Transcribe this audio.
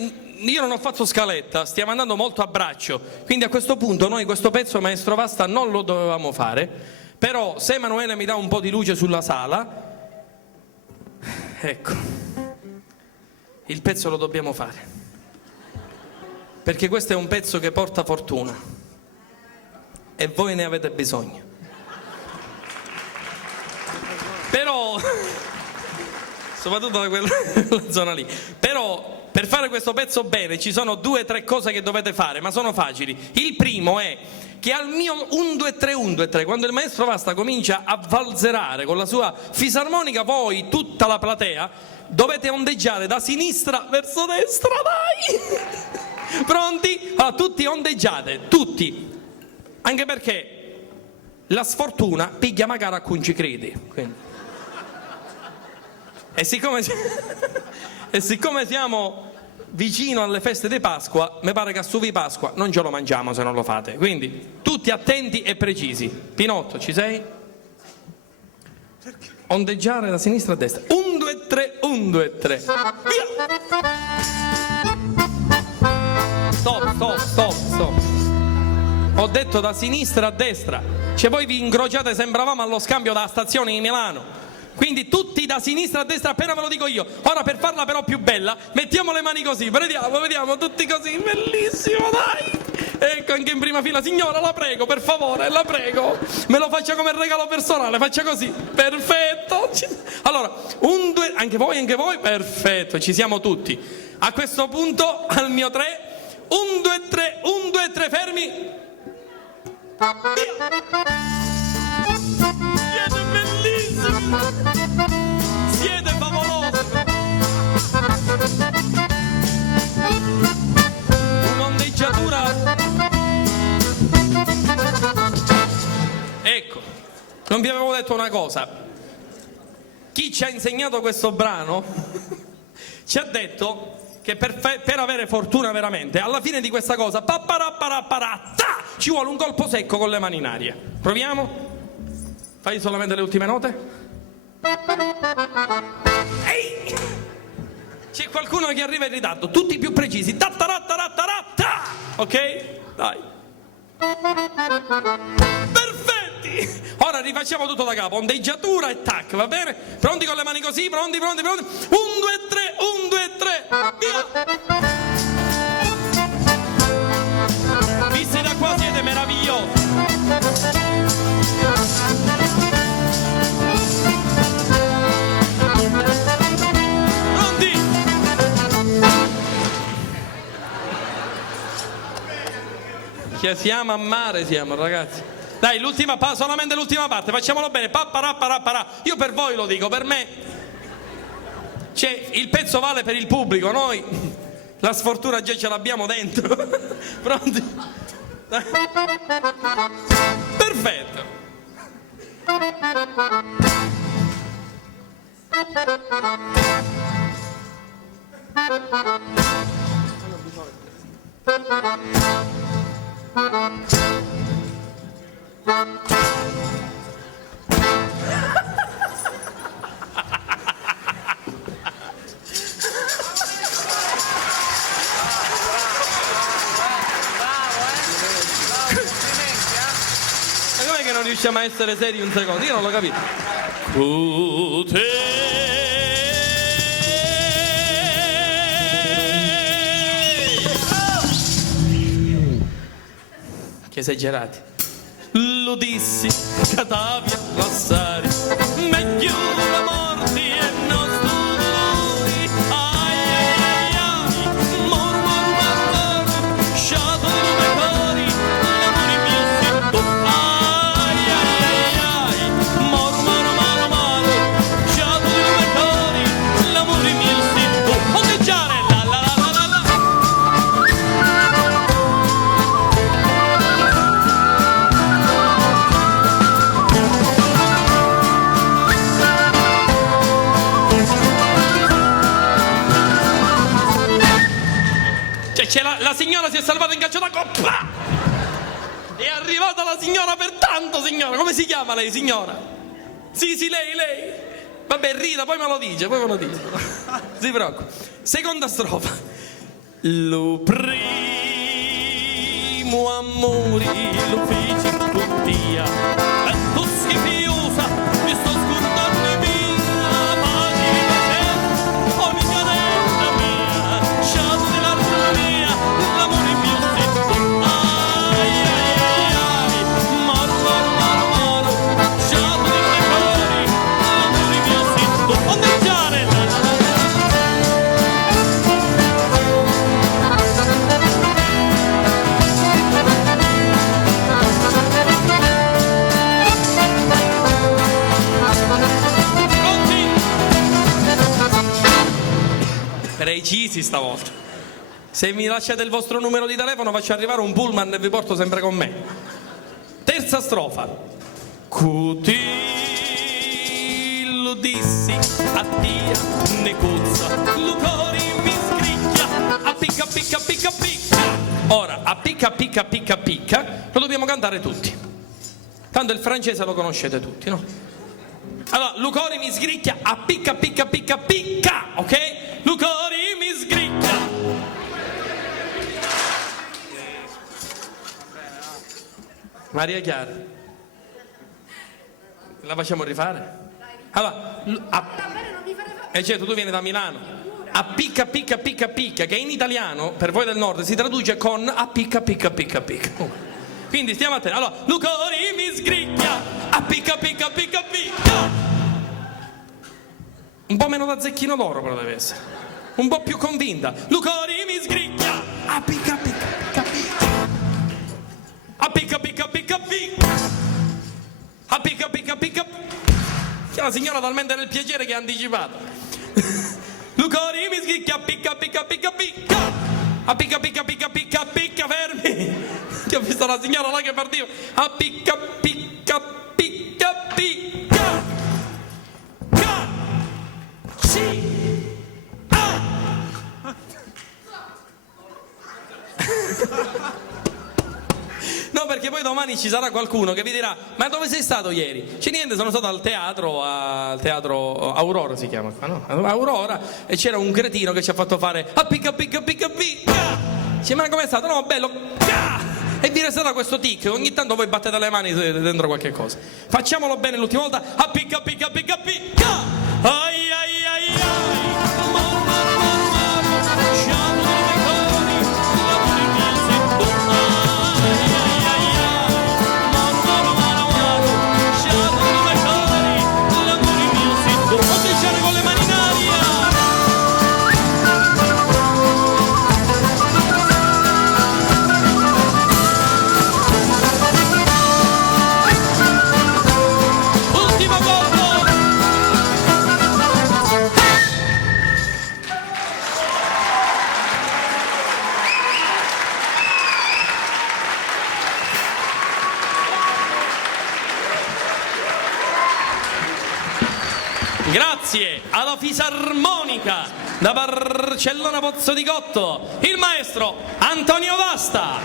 io non ho fatto scaletta, stiamo andando molto a braccio, quindi a questo punto noi questo pezzo, maestro Vasta, non lo dovevamo fare, però se Emanuele mi dà un po' di luce sulla sala, ecco, il pezzo lo dobbiamo fare, perché questo è un pezzo che porta fortuna e voi ne avete bisogno. Però, soprattutto da quella zona lì, però per fare questo pezzo bene ci sono 2 o 3 cose che dovete fare, ma sono facili. Il primo è che al mio 1, 2, 3, 1, 2, 3, quando il maestro Vasta comincia a valzerare con la sua fisarmonica, voi, tutta la platea, dovete ondeggiare da sinistra verso destra, dai! Pronti? Allora, tutti ondeggiate, tutti, anche perché la sfortuna piglia magari a cui ci credi. Quindi. E siccome siamo vicino alle feste di Pasqua, mi pare che a Suvi Pasqua non ce lo mangiamo se non lo fate. Quindi tutti attenti e precisi. Pinotto, ci sei? Ondeggiare da sinistra a destra. 1, 2, 3, 1, 2, 3. Via! Stop. Ho detto da sinistra a destra. Cioè voi vi incrociate, sembravamo allo scambio dalla stazione di Milano. Quindi tutti da sinistra a destra, appena ve lo dico io. Ora, per farla però più bella, mettiamo le mani così, vediamo, tutti così, bellissimo, dai! Ecco, anche in prima fila, signora, la prego, per favore, la prego, me lo faccia come regalo personale, faccia così, perfetto! Allora, 1, 2, anche voi, perfetto, ci siamo tutti. A questo punto, al mio 3, 1, 2, 3, 1, 2, 3, fermi! Via! Siete bellissimi! Siete favolosi! Un'ondeggiatura. Ecco, non vi avevo detto una cosa. Chi ci ha insegnato questo brano ci ha detto che per avere fortuna veramente, alla fine di questa cosa, ci vuole un colpo secco con le mani in aria. Proviamo? Fai solamente le ultime note. Ehi! C'è qualcuno che arriva in ritardo, tutti più precisi. Ok? Dai. Perfetti! Ora rifacciamo tutto da capo, ondeggiatura e tac, va bene? Pronti con le mani così? Pronti? 1, 2, 3, 1, 2, 3, via! Visti da qua siete meravigliosi. Che siamo a mare, siamo ragazzi. Dai, solamente l'ultima parte, facciamolo bene. Io per voi lo dico, per me. Cioè, il pezzo vale per il pubblico, noi la sfortuna già ce l'abbiamo dentro. Pronti? Perfetto. Non riusciamo a essere seri un secondo, io non l'ho capito. Che esagerati. Lo dissi, Catavia, Lassari, meglio la morte e non dolori. Ai ai ai, mor, sciato di lume cori, l'amore mio sento. Ai ai ai, mor, sciato di lume cori, l'amore mio sento. Ondeggiare, la la la la la. La signora si è salvata in calcio da coppa! È arrivata la signora per tanto, signora! Come si chiama lei, signora? Sì, lei! Vabbè, rida, poi me lo dice. Si preoccupa. Seconda strofa. Lo primo amore lo feci con Dio, e tu schifiosa mi sto scordando mia, ma ti piace, oh mi cadetta mia, sciate l'armonia, l'amore mio setto, ai ai ai ai, maro maro maro maro, sciate le cuori, l'amore mio setto, ondeggiare, la la la la. Precisi stavolta. Se mi lasciate il vostro numero di telefono faccio arrivare un pullman e vi porto sempre con me. Terza strofa. Cuti lo dissi a Tia ne cozza, lo cori mi scricchia, a picca picca picca picca. Ora, a picca picca picca picca lo dobbiamo cantare tutti. Tanto il francese lo conoscete tutti, no? Allora, Lucori mi sgricchia, a picca picca picca picca, ok? Lucori mi sgricchia. Maria Chiara, la facciamo rifare? Allora, certo, tu vieni da Milano. A picca picca picca picca, che in italiano, per voi del nord, si traduce con a picca picca picca picca. Quindi stiamo attenti. Allora, Lucori mi sgricchia, a picca picca picca picca. Un po' meno da zecchino d'oro però deve essere. Un po' più convinta. Lucori mi sgricchia, a picca picca picca picca. A picca picca picca picca. A picca picca picca picca. La signora talmente nel piacere che ha anticipato. Lucori mi sgricchia, a picca picca picca picca. A picca picca picca picca picca, fermi. Io ho visto la signora là che partiva. A picca picca picca picca. Ca. Ci. A. No, perché poi domani ci sarà qualcuno che vi dirà: ma dove sei stato ieri? C'è niente, sono stato al teatro Aurora si chiama qua, no? Aurora, e c'era un cretino che ci ha fatto fare a picca picca picca picca. Dice, ma com'è stato? No, bello. E vi resterà questo tic, ogni tanto voi battete le mani dentro qualche cosa. Facciamolo bene l'ultima volta, a picca picca picca picca. Ai ai ai ai. Grazie alla fisarmonica da Barcellona Pozzo di Gotto, il maestro Antonio Vasta.